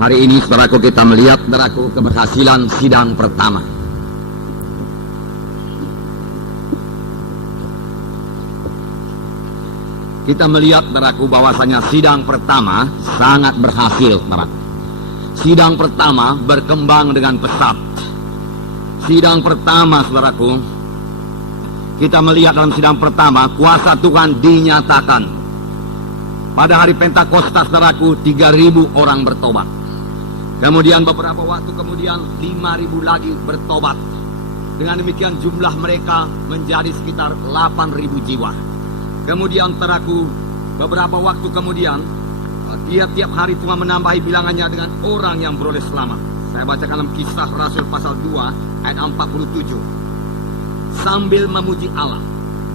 Hari ini saudaraku kita melihat saudaraku keberhasilan sidang pertama. Kita melihat saudaraku bahwasanya sidang pertama sangat berhasil saudaraku. Sidang pertama berkembang dengan pesat. Sidang pertama saudaraku, kita melihat dalam sidang pertama kuasa Tuhan dinyatakan. Pada hari Pentakosta saudaraku 3.000 orang bertobat. Kemudian beberapa waktu kemudian 5.000 lagi bertobat. Dengan demikian jumlah mereka menjadi sekitar 8.000 jiwa. Kemudian saudaraku, beberapa waktu kemudian tiap-tiap hari Tuhan menambahi bilangannya dengan orang yang beroleh selamat. Saya bacakan dalam Kisah Rasul pasal 2 ayat 47. Sambil memuji Allah,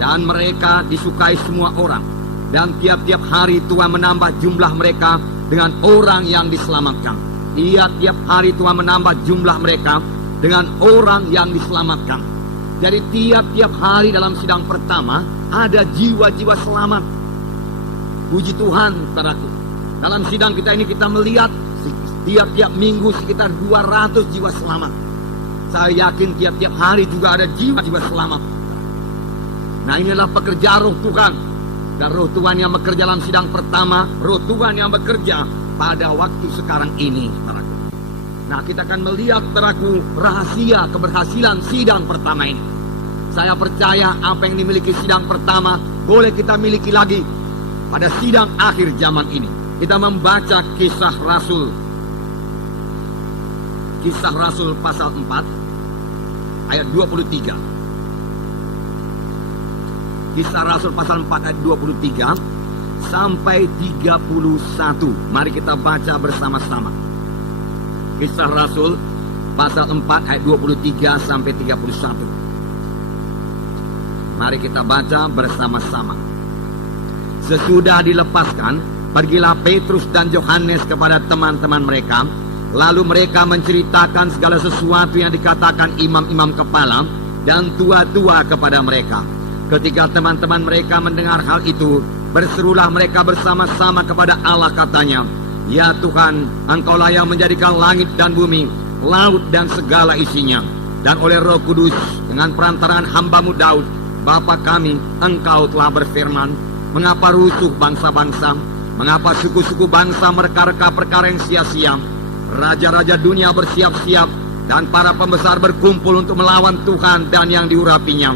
dan mereka disukai semua orang, dan tiap-tiap hari Tuhan menambah jumlah mereka dengan orang yang diselamatkan. Tiap-tiap hari Tuhan menambah jumlah mereka dengan orang yang diselamatkan. Jadi tiap-tiap hari dalam sidang pertama ada jiwa-jiwa selamat. Puji Tuhan saudaraku. Dalam sidang kita ini kita melihat tiap-tiap minggu sekitar 200 jiwa selamat. Saya yakin tiap-tiap hari juga ada jiwa-jiwa selamat. Nah, ini adalah pekerjaan roh Tuhan. Dan roh Tuhan yang bekerja dalam sidang pertama, roh Tuhan yang bekerja pada waktu sekarang ini. Nah, kita akan melihat saudaraku rahasia keberhasilan sidang pertama ini. Saya percaya apa yang dimiliki sidang pertama boleh kita miliki lagi pada sidang akhir zaman ini. Kita membaca Kisah Rasul. Kisah Rasul pasal 4 ayat 23. Kisah Rasul pasal 4 ayat 23 sampai 31. Mari kita baca bersama-sama. Kisah Rasul pasal 4 ayat 23 sampai 31. Mari kita baca bersama-sama. Sesudah dilepaskan, pergilah Petrus dan Yohanes kepada teman-teman mereka. Lalu mereka menceritakan segala sesuatu yang dikatakan imam-imam kepala dan tua-tua kepada mereka. Ketika teman-teman mereka mendengar hal itu, berserulah mereka bersama-sama kepada Allah, katanya, "Ya Tuhan, Engkaulah yang menjadikan langit dan bumi, laut dan segala isinya. Dan oleh Roh Kudus, dengan perantaraan hamba-Mu Daud, Bapa kami, Engkau telah berfirman, mengapa rusuh bangsa-bangsa, mengapa suku-suku bangsa mereka-reka perkara yang sia-sia. Raja-raja dunia bersiap-siap, dan para pembesar berkumpul untuk melawan Tuhan dan yang diurapinya.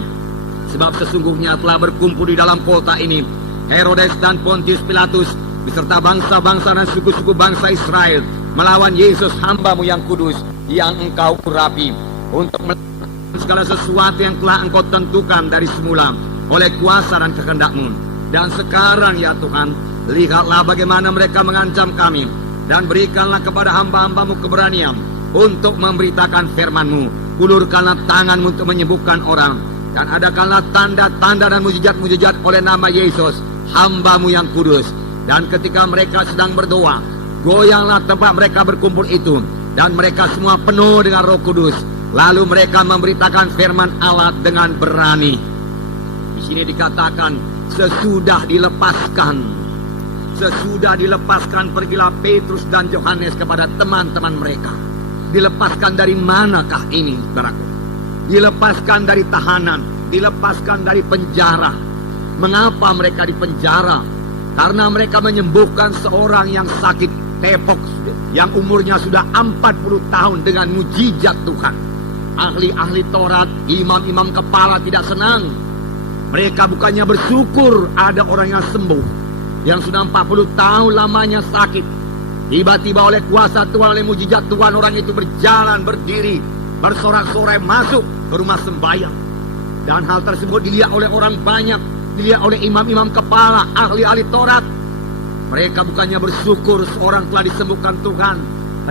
Sebab sesungguhnya telah berkumpul di dalam kota ini Herodes dan Pontius Pilatus, beserta bangsa-bangsa dan suku-suku bangsa Israel, melawan Yesus hamba-Mu yang kudus, yang Engkau urapi, untuk melakukan segala sesuatu yang telah Engkau tentukan dari semula oleh kuasa dan kehendak-Mu. Dan sekarang ya Tuhan, lihatlah bagaimana mereka mengancam kami, dan berikanlah kepada hamba-hamba-Mu keberanian untuk memberitakan firman-Mu. Ulurkanlah tangan-Mu untuk menyembuhkan orang, dan adakanlah tanda-tanda dan mujizat-mujizat oleh nama Yesus hamba-Mu yang kudus. Dan ketika mereka sedang berdoa, goyanglah tempat mereka berkumpul itu, dan mereka semua penuh dengan Roh Kudus. Lalu mereka memberitakan firman Allah dengan berani." Di sini dikatakan sesudah dilepaskan. Sesudah dilepaskan, pergilah Petrus dan Yohanes kepada teman-teman mereka. Dilepaskan dari manakah ini, saudaraku? Dilepaskan dari tahanan, dilepaskan dari penjara. Mengapa mereka dipenjara? Karena mereka menyembuhkan seorang yang sakit tepok, yang umurnya sudah 40 tahun dengan mujizat Tuhan. Ahli-ahli Taurat, imam-imam kepala tidak senang. Mereka bukannya bersyukur ada orang yang sembuh, yang sudah 40 tahun lamanya sakit. Tiba-tiba oleh kuasa Tuhan, oleh mujizat Tuhan, orang itu berjalan, berdiri, bersorak-sorai masuk ke rumah sembahyang. Dan hal tersebut dilihat oleh orang banyak, dilihat oleh imam-imam kepala, ahli-ahli Taurat. Mereka bukannya bersyukur seorang telah disembuhkan Tuhan,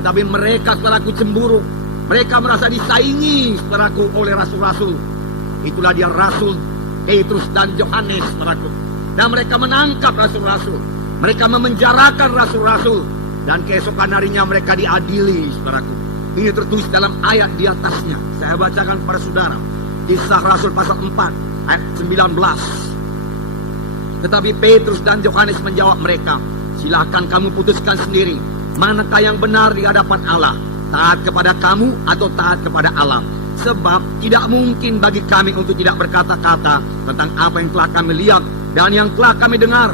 tetapi mereka saudaraku cemburu. Mereka merasa disaingi saudaraku oleh rasul-rasul. Itulah dia Rasul Petrus dan Yohanes saudaraku. Dan mereka menangkap rasul-rasul, mereka memenjarakan rasul-rasul, dan keesokan harinya mereka diadili saudaraku. Ini tertulis dalam ayat di atasnya. Saya bacakan kepada saudara. Kisah Rasul pasal 4 ayat 19. Tetapi Petrus dan Yohanes menjawab mereka, "Silakan kamu putuskan sendiri manakah yang benar di hadapan Allah? Taat kepada kamu atau taat kepada Allah? Sebab tidak mungkin bagi kami untuk tidak berkata-kata tentang apa yang telah kami lihat dan yang telah kami dengar.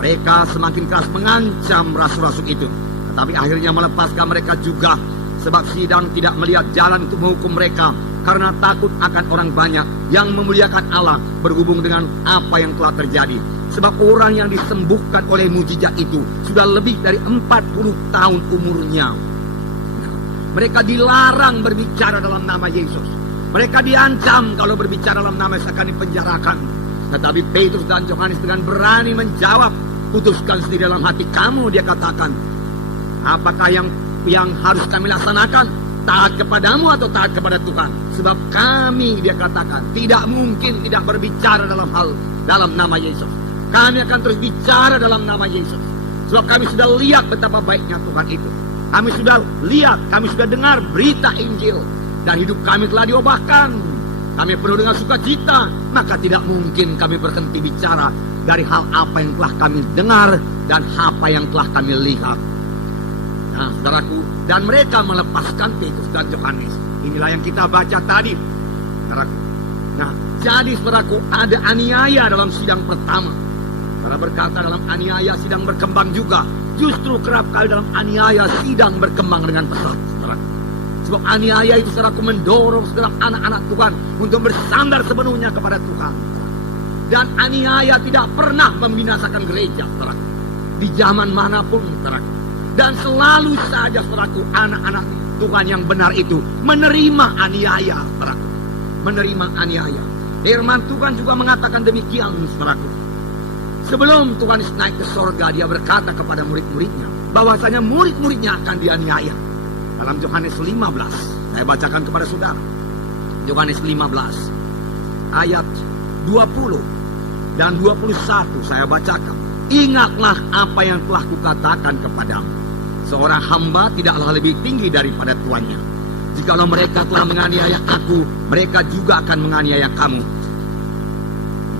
Mereka semakin keras mengancam rasul-rasul itu, tetapi akhirnya melepaskan mereka juga. Sebab sidang tidak melihat jalan untuk menghukum mereka, karena takut akan orang banyak yang memuliakan Allah berhubung dengan apa yang telah terjadi. Sebab orang yang disembuhkan oleh mujizat itu sudah lebih dari 40 tahun umurnya. Mereka dilarang berbicara dalam nama Yesus. Mereka diancam kalau berbicara dalam nama Yesus akan dipenjarakan. Tetapi Petrus dan Yohanes dengan berani menjawab, putuskan sendiri dalam hati kamu, dia katakan, apakah yang harus kami laksanakan? Taat kepadamu atau taat kepada Tuhan? Sebab kami, dia katakan, tidak mungkin tidak berbicara dalam nama Yesus. Kami akan terus bicara dalam nama Yesus. Sebab kami sudah lihat betapa baiknya Tuhan itu. Kami sudah lihat, kami sudah dengar berita Injil. Dan hidup kami telah diubahkan. Kami penuh dengan sukacita. Maka tidak mungkin kami berhenti bicara dari hal apa yang telah kami dengar dan apa yang telah kami lihat. Nah, saudaraku, dan mereka melepaskan Petrus dan Yohanes. Inilah yang kita baca tadi, saudaraku. Nah, jadi saudaraku, ada aniaya dalam sidang pertama. Saudara berkata dalam aniaya sidang berkembang juga. Justru kerap kali dalam aniaya sidang berkembang dengan pesat, saudaraku. Sebab aniaya itu, saudaraku, mendorong saudara anak-anak Tuhan untuk bersandar sepenuhnya kepada Tuhan. Dan aniaya tidak pernah membinasakan gereja, saudaraku. Di zaman manapun, saudaraku. Dan selalu saja, saudaraku, anak-anak Tuhan yang benar itu menerima aniaya, saudaraku. Menerima aniaya. Firman Tuhan juga mengatakan demikian, saudaraku. Sebelum Tuhan Yesus naik ke sorga, dia berkata kepada murid-muridnya bahwasanya murid-muridnya akan dianiaya. Dalam Yohanes 15, saya bacakan kepada saudara. Yohanes 15, ayat 20 dan 21 saya bacakan. Ingatlah apa yang telah kukatakan kepadamu. Seorang hamba tidaklah lebih tinggi daripada tuannya. Jikalau mereka telah menganiaya aku, mereka juga akan menganiaya kamu.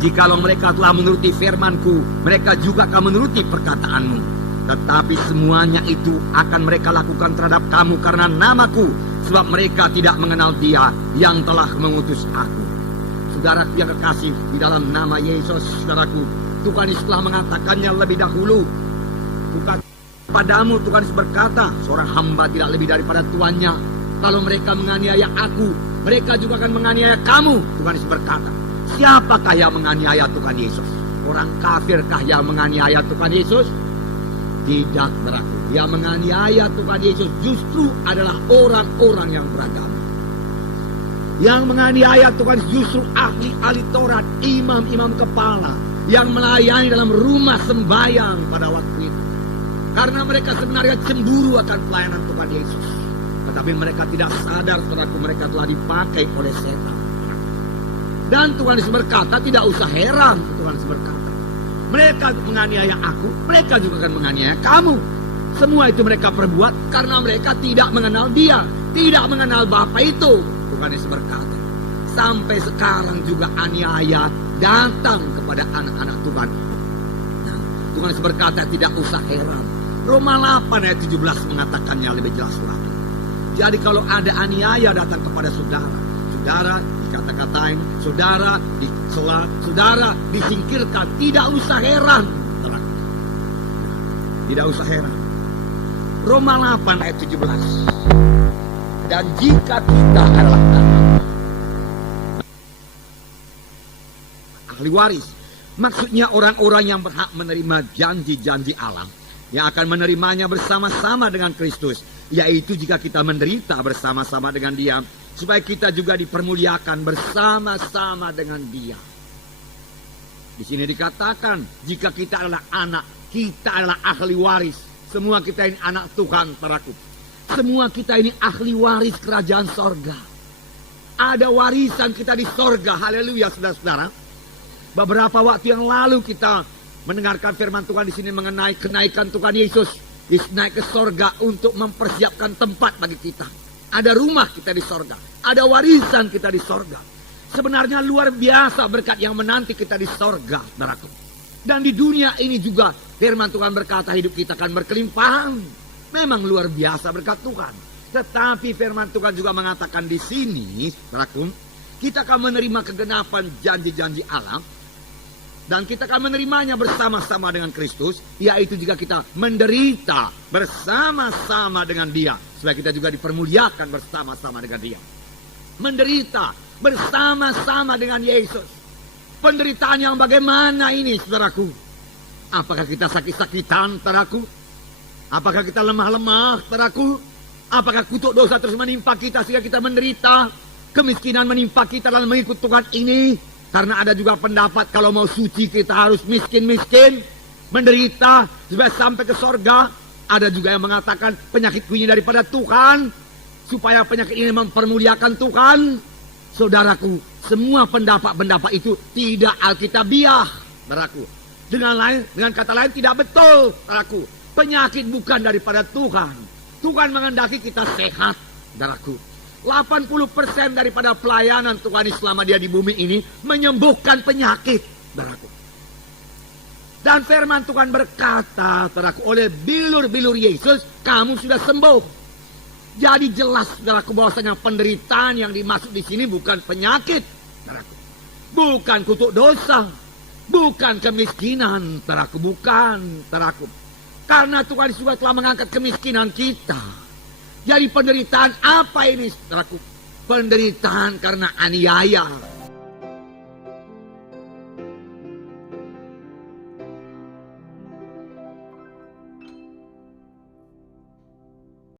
Jikalau mereka telah menuruti firman-Ku, mereka juga akan menuruti perkataanmu. Tetapi semuanya itu akan mereka lakukan terhadap kamu karena nama-Ku, sebab mereka tidak mengenal Dia yang telah mengutus aku. Saudaraku yang kekasih, di dalam nama Yesus, saudaraku, Tuhan Yesus telah mengatakannya lebih dahulu. Padamu Tuhan Yesus berkata, seorang hamba tidak lebih daripada tuannya. Kalau mereka menganiaya aku, mereka juga akan menganiaya kamu. Tuhan Yesus berkata. Siapakah yang menganiaya Tuhan Yesus? Orang kafirkah yang menganiaya Tuhan Yesus? Tidak, saudaraku. Yang menganiaya Tuhan Yesus justru adalah orang-orang yang beragama. Yang menganiaya Tuhan justru ahli-ahli Taurat, imam-imam kepala yang melayani dalam rumah sembahyang pada waktu itu. Karena mereka sebenarnya cemburu akan pelayanan Tuhan Yesus. Tetapi mereka tidak sadar, saudaraku, mereka telah dipakai oleh setan. Dan Tuhan Yesus berkata, tidak usah heran. Tuhan Yesus berkata, mereka menganiaya aku, mereka juga akan menganiaya kamu. Semua itu mereka perbuat karena mereka tidak mengenal Dia, tidak mengenal Bapa itu. Tuhan Yesus berkata, sampai sekarang juga aniaya datang kepada anak-anak Tuhan. Nah, Tuhan Yesus berkata, tidak usah heran. Roma 8 ayat 17 mengatakannya lebih jelas lagi. Jadi kalau ada aniaya datang kepada saudara, saudara dikata-katain, saudara dicela, saudara disingkirkan, tidak usah heran. Tidak usah heran. Roma 8 ayat 17. Dan jika kita adalah ahli waris, maksudnya orang-orang yang berhak menerima janji-janji Allah, yang akan menerimanya bersama-sama dengan Kristus, yaitu jika kita menderita bersama-sama dengan Dia, supaya kita juga dipermuliakan bersama-sama dengan Dia. Di sini dikatakan, jika kita adalah anak, kita adalah ahli waris. Semua kita ini anak Tuhan, saudaraku. Semua kita ini ahli waris kerajaan sorga. Ada warisan kita di sorga, haleluya, saudara-saudara. Beberapa waktu yang lalu kita mendengarkan firman Tuhan di sini mengenai kenaikan Tuhan Yesus. Yesus naik ke sorga untuk mempersiapkan tempat bagi kita. Ada rumah kita di sorga. Ada warisan kita di sorga. Sebenarnya luar biasa berkat yang menanti kita di sorga, saudaraku. Dan di dunia ini juga firman Tuhan berkata hidup kita akan berkelimpahan. Memang luar biasa berkat Tuhan. Tetapi firman Tuhan juga mengatakan di sini, saudaraku, kita akan menerima kegenapan janji-janji Allah. Dan kita akan menerimanya bersama-sama dengan Kristus. Yaitu jika kita menderita bersama-sama dengan Dia. Supaya kita juga dipermuliakan bersama-sama dengan Dia. Menderita bersama-sama dengan Yesus. Penderitaan yang bagaimana ini, saudaraku? Apakah kita sakit-sakitan, saudaraku? Apakah kita lemah-lemah, saudaraku? Apakah kutuk dosa terus menimpa kita sehingga kita menderita? Kemiskinan menimpa kita dalam mengikut Tuhan ini? Karena ada juga pendapat kalau mau suci kita harus miskin-miskin, menderita supaya sampai ke sorga. Ada juga yang mengatakan penyakitku ini daripada Tuhan, supaya penyakit ini mempermuliakan Tuhan. Saudaraku, semua pendapat-pendapat itu tidak alkitabiah, saudaraku. Dengan kata lain tidak betul, saudaraku. Penyakit bukan daripada Tuhan. Tuhan menghendaki kita sehat, saudaraku. 80% daripada pelayanan Tuhan selama Dia di bumi ini menyembuhkan penyakit, saudaraku. Dan firman Tuhan berkata, saudaraku, oleh bilur-bilur Yesus kamu sudah sembuh. Jadi jelas, saudaraku, bahwasanya penderitaan yang dimaksud di sini bukan penyakit, saudaraku. Bukan kutuk dosa, bukan kemiskinan, saudaraku, bukan, saudaraku. Karena Tuhan juga telah mengangkat kemiskinan kita. Jadi penderitaan apa ini, saudaraku? Penderitaan karena aniaya,